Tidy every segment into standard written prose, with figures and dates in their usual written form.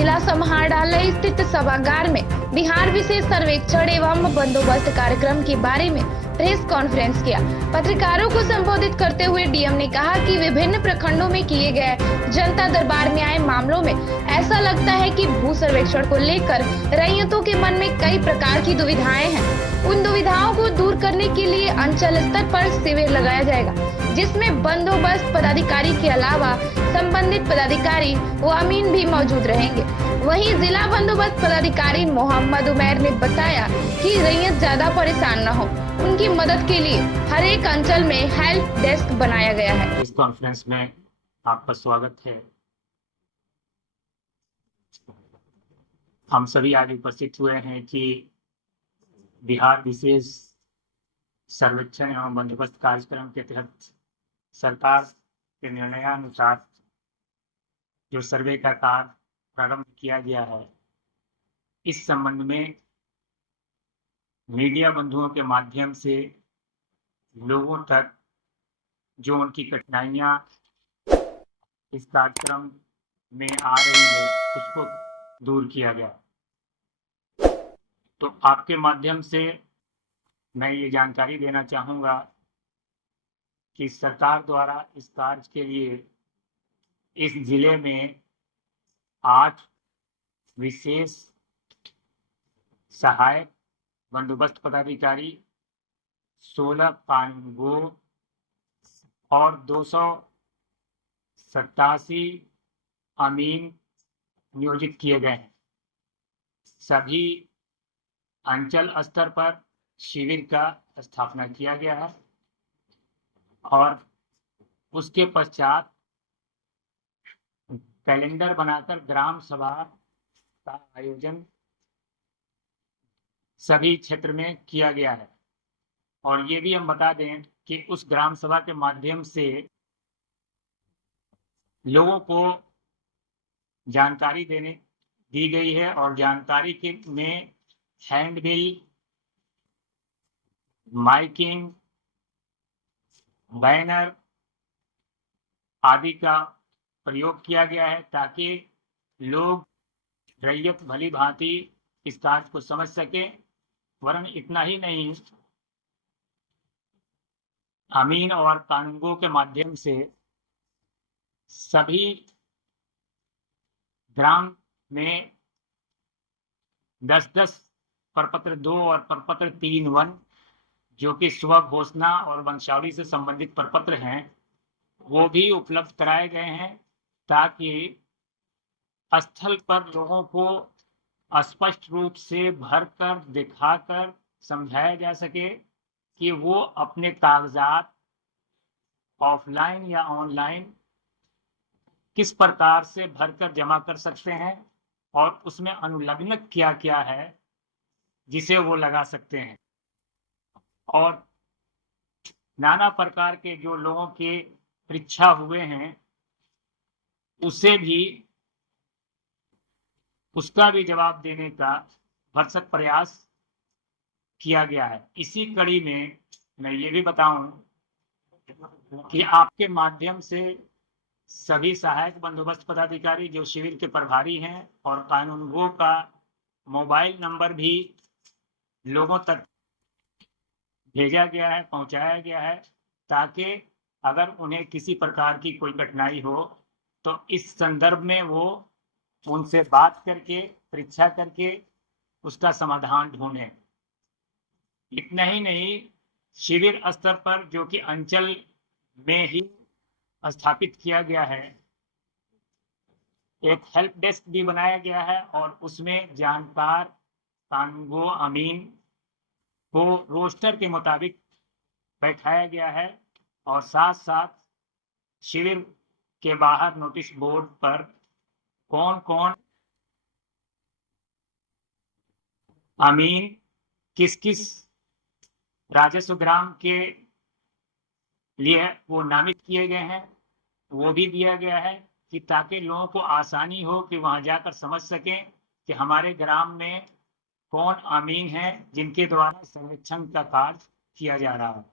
जिला समाहरणालय स्थित सभागार में बिहार विशेष सर्वेक्षण एवं बंदोबस्त कार्यक्रम के बारे में प्रेस कॉन्फ्रेंस किया। पत्रकारों को संबोधित करते हुए डीएम ने कहा कि विभिन्न प्रखंडों में किए गए जनता दरबार में आए मामलों में ऐसा लगता है कि भू सर्वेक्षण को लेकर रैयतों के मन में कई प्रकार की दुविधाएं हैं। उन दुविधाओं को दूर करने के लिए अंचल स्तर पर शिविर लगाया जाएगा, जिसमें बंदोबस्त पदाधिकारी के अलावा संबंधित पदाधिकारी व अमीन भी मौजूद रहेंगे। वहीं जिला बंदोबस्त पदाधिकारी मोहम्मद उमैर ने बताया कि रैयत ज्यादा परेशान न हो, उनकी मदद के लिए हर एक अंचल में हेल्प डेस्क बनाया गया है। इस कॉन्फ्रेंस में आपका स्वागत है। हम सभी आज उपस्थित हुए हैं कि बिहार विशेष सर्वेक्षण एवं बंदोबस्त कार्यक्रम के तहत सरकार के निर्णयानुसार जो सर्वे का कार्य प्रारंभ किया गया है, इस संबंध में मीडिया बंधुओं के माध्यम से लोगों तक जो उनकी कठिनाइयां इस कार्यक्रम में आ रही है उसको दूर किया गया। तो आपके माध्यम से मैं ये जानकारी देना चाहूँगा कि सरकार द्वारा इस कार्य के लिए इस जिले में 8 विशेष सहायक बंदोबस्त पदाधिकारी, 16 कानूनगो और 287 अमीन नियोजित किए गए हैं। सभी अंचल स्तर पर शिविर का स्थापना किया गया है और उसके पश्चात कैलेंडर बनाकर ग्राम सभा का आयोजन सभी क्षेत्र में किया गया है। और ये भी हम बता दें कि उस ग्राम सभा के माध्यम से लोगों को जानकारी दी गई है और जानकारी के में हैंडबिल, माइकिंग, बैनर आदि का प्रयोग किया गया है ताकि लोग रैयत भली भांति इस कार्य को समझ सके। वरन इतना ही नहीं, अमीन और कानूनगो के माध्यम से सभी ग्राम में 10-10 प्रपत्र 2 और प्रपत्र 3-1 जो कि स्व घोषणा और वंशावली से संबंधित प्रपत्र हैं, वो भी उपलब्ध कराए गए हैं ताकि स्थल पर लोगों को स्पष्ट रूप से भरकर दिखाकर समझाया जा सके कि वो अपने कागजात ऑफलाइन या ऑनलाइन किस प्रकार से भरकर जमा कर सकते हैं और उसमें अनुलग्नक क्या क्या है जिसे वो लगा सकते हैं। और नाना प्रकार के जो लोगों के परीक्षा हुए हैं उसे भी उसका भी जवाब देने का भरसक प्रयास किया गया है। इसी कड़ी में मैं ये भी बताऊं कि आपके माध्यम से सभी सहायक बंदोबस्त पदाधिकारी जो शिविर के प्रभारी हैं और कानूनगो का मोबाइल नंबर भी लोगों तक भेजा गया है, पहुंचाया गया है ताकि अगर उन्हें किसी प्रकार की कोई कठिनाई हो तो इस संदर्भ में वो उनसे बात करके परीक्षा करके उसका समाधान ढूंढें। इतना ही नहीं, शिविर स्तर पर जो कि अंचल में ही स्थापित किया गया है, एक हेल्प डेस्क भी बनाया गया है और उसमें जानकार कानूनगो अमीन को रोस्टर के मुताबिक बैठाया गया है और साथ साथ शिविर के बाहर नोटिस बोर्ड पर कौन कौन अमीन किस किस राजस्व ग्राम के लिए वो नामित किए गए हैं वो भी दिया गया है कि ताकि लोगों को आसानी हो कि वहां जाकर समझ सकें कि हमारे ग्राम में कौन अमीन है जिनके द्वारा सर्वेक्षण का कार्य किया जा रहा है।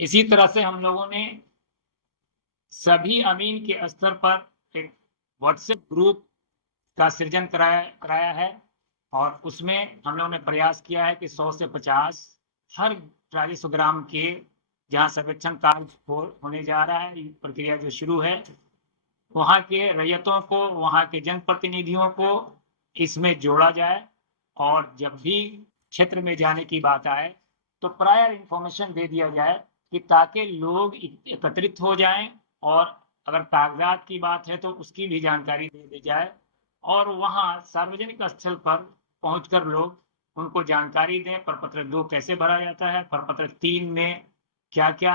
इसी तरह से हम लोगों ने सभी अमीन के स्तर पर एक व्हाट्सएप ग्रुप का सृजन कराया है और उसमें हम लोगों ने प्रयास किया है कि 100 से 50 हर राजस्व ग्राम के जहाँ सर्वेक्षण कार्य होने जा रहा है, ये प्रक्रिया जो शुरू है, वहाँ के रैयतों को, वहाँ के जनप्रतिनिधियों को इसमें जोड़ा जाए और जब भी क्षेत्र में जाने की बात आए तो प्रायर इंफॉर्मेशन दे दिया जाए कि ताकि लोग एकत्रित हो जाएं और अगर कागजात की बात है तो उसकी भी जानकारी दे दी जाए और वहाँ सार्वजनिक स्थल पर पहुंचकर लोग उनको जानकारी दें। प्रपत्र 2 कैसे भरा जाता है, प्रपत्र 3 में क्या क्या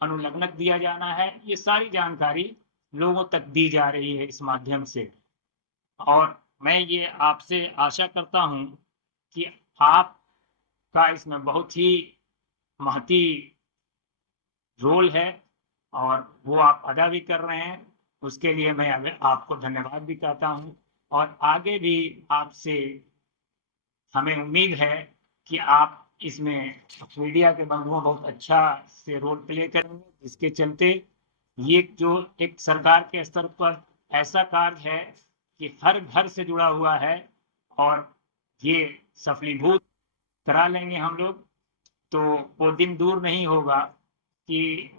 अनुलग्नक दिया जाना है, ये सारी जानकारी लोगों तक दी जा रही है इस माध्यम से। और मैं ये आपसे आशा करता हूं कि आपका इसमें बहुत ही महती रोल है और वो आप अदा भी कर रहे हैं, उसके लिए मैं आपको धन्यवाद भी कहता हूं और आगे भी आपसे हमें उम्मीद है कि आप इसमें मीडिया के बंधुओं बहुत अच्छा से रोल प्ले करेंगे, जिसके चलते ये जो एक सरकार के स्तर पर ऐसा कार्य है कि हर घर से जुड़ा हुआ है और ये सफलीभूत करा लेंगे हम लोग, तो वो दिन दूर नहीं होगा कि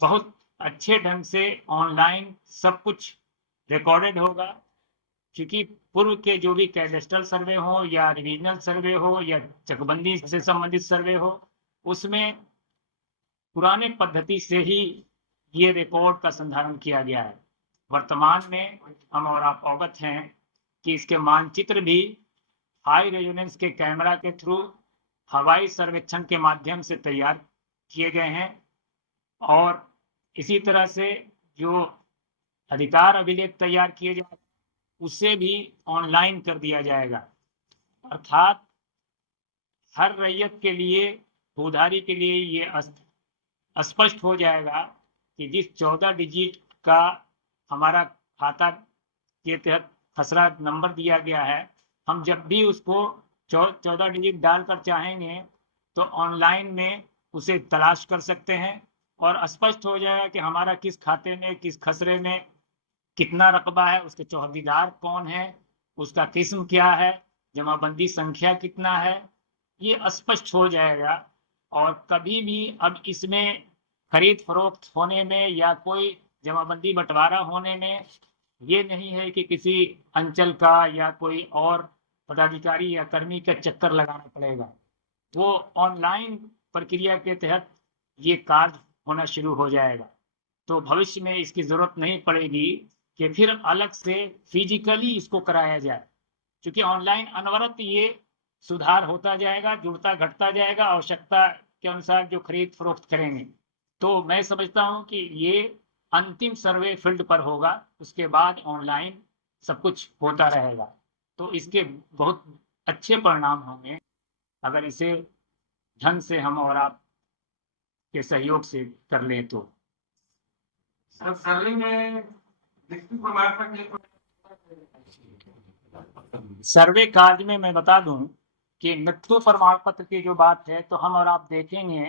बहुत अच्छे ढंग से ऑनलाइन सब कुछ रिकॉर्डेड होगा। क्योंकि पूर्व के जो भी कैडेस्ट्रल सर्वे हो या रीजनल सर्वे हो या चकबंदी से संबंधित सर्वे हो, उसमें पुराने पद्धति से ही ये रिकॉर्ड का संधारण किया गया है। वर्तमान में हम और आप अवगत हैं कि इसके मानचित्र भी हाई रेजोनेंस के कैमरा के थ्रू हवाई सर्वेक्षण के माध्यम से तैयार किए गए हैं और इसी तरह से जो अधिकार अभिलेख तैयार किए जाए उसे भी ऑनलाइन कर दिया जाएगा। अर्थात हर रैयत के लिए, भूधारी के लिए ये स्पष्ट हो जाएगा कि जिस 14 डिजिट का हमारा खाता के तहत खसरा नंबर दिया गया है, हम जब भी उसको 14 डिजिट डालकर चाहेंगे तो ऑनलाइन में उसे तलाश कर सकते हैं और स्पष्ट हो जाएगा कि हमारा किस खाते में, किस खसरे में कितना रकबा है, उसके चौहदीदार कौन है, उसका किस्म क्या है, जमाबंदी संख्या कितना है, ये स्पष्ट हो जाएगा। और कभी भी अब इसमें खरीद फरोख्त होने में या कोई जमाबंदी बंटवारा होने में ये नहीं है कि किसी अंचल का या कोई और पदाधिकारी या कर्मी का चक्कर लगाना पड़ेगा। वो ऑनलाइन प्रक्रिया के तहत ये कार्य होना शुरू हो जाएगा, तो भविष्य में इसकी जरूरत नहीं पड़ेगी कि फिर अलग से फिजिकली इसको कराया जाए, क्योंकि ऑनलाइन अनवरत ये सुधार होता जाएगा, जुड़ता घटता जाएगा आवश्यकता के अनुसार जो खरीद फरोख्त करेंगे। तो मैं समझता हूं कि ये अंतिम सर्वे फील्ड पर होगा, उसके बाद ऑनलाइन सब कुछ होता रहेगा। तो इसके बहुत अच्छे परिणाम होंगे अगर इसे ढंग से हम और आप के सहयोग से कर लें तो। सर्वे कार्य में मैं बता दूं कि मृत्यु प्रमाण पत्र की जो बात है, तो हम और आप देखेंगे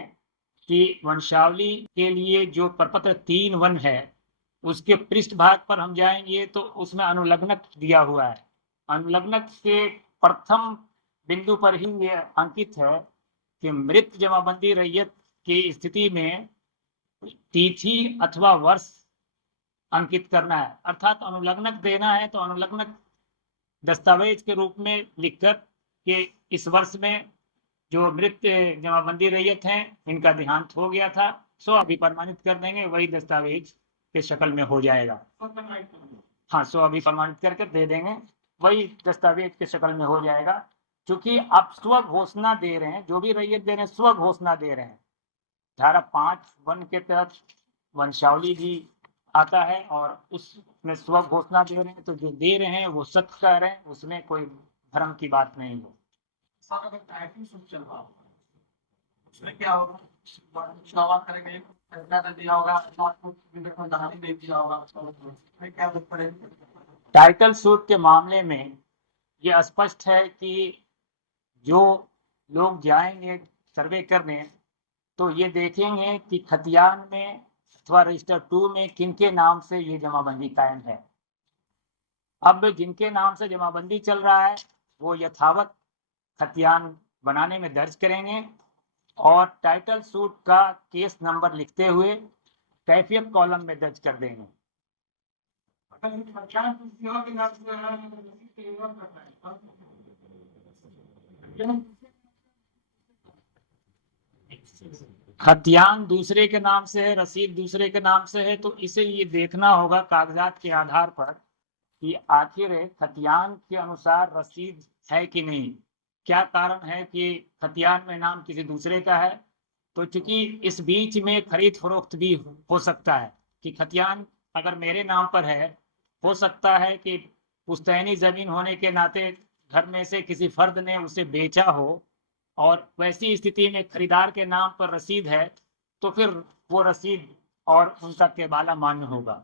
कि वंशावली के लिए जो प्रपत्र 3(1) है, उसके पृष्ठ भाग पर हम जाएंगे तो उसमें अनुलग्नक दिया हुआ है। अनुलग्नक के प्रथम बिंदु पर ही ये अंकित है कि मृत जमाबंदी रैयत की स्थिति में तिथि अथवा वर्ष अंकित करना है। अर्थात अनुलग्नक देना है तो अनुलग्नक दस्तावेज के रूप में लिखकर कि इस वर्ष में जो मृत जमाबंदी रैयत हैं इनका देहांत हो गया था, सो अभी प्रमाणित कर देंगे, वही दस्तावेज के शक्ल में हो जाएगा। हाँ, सो अभी प्रमाणित करके दे देंगे, वही दस्तावेज के शक्ल में हो जाएगा। क्योंकि आप स्व घोषणा दे रहे हैं, जो भी रैयत दे रहे हैं स्व घोषणा दे रहे हैं। धारा 5(1) के तहत वंशावली भी आता है और उसमें स्व घोषणा दे रहे हैं, तो जो दे रहे हैं वो सत्य कह रहे हैं, उसमें कोई भ्रम की बात नहीं है। उसमें क्या होगा, टाइटल सूट के मामले में ये स्पष्ट है कि जो लोग जाएंगे सर्वे करने तो ये देखेंगे कि खतियान में अथवा रजिस्टर 2 में किनके नाम से ये जमाबंदी कायम है। अब जिनके नाम से जमाबंदी चल रहा है वो यथावत खतियान बनाने में दर्ज करेंगे और टाइटल सूट का केस नंबर लिखते हुए कैफियत कॉलम में दर्ज कर देंगे। खतियान दूसरे के नाम से है, रसीद दूसरे के नाम से है, तो इसे ये देखना होगा कागजात के आधार पर कि आखिर खतियान के अनुसार रसीद है कि नहीं। क्या कारण है कि खतियान में नाम किसी दूसरे का है। तो चूंकि इस बीच में खरीद फरोख्त भी हो सकता है कि खतियान अगर मेरे नाम पर है, हो सकता है कि पुश्तैनी जमीन होने के नाते घर में से किसी फर्द ने उसे बेचा हो और वैसी स्थिति में खरीदार के नाम पर रसीद है, तो फिर वो रसीद और उनका केबाला मान्य होगा।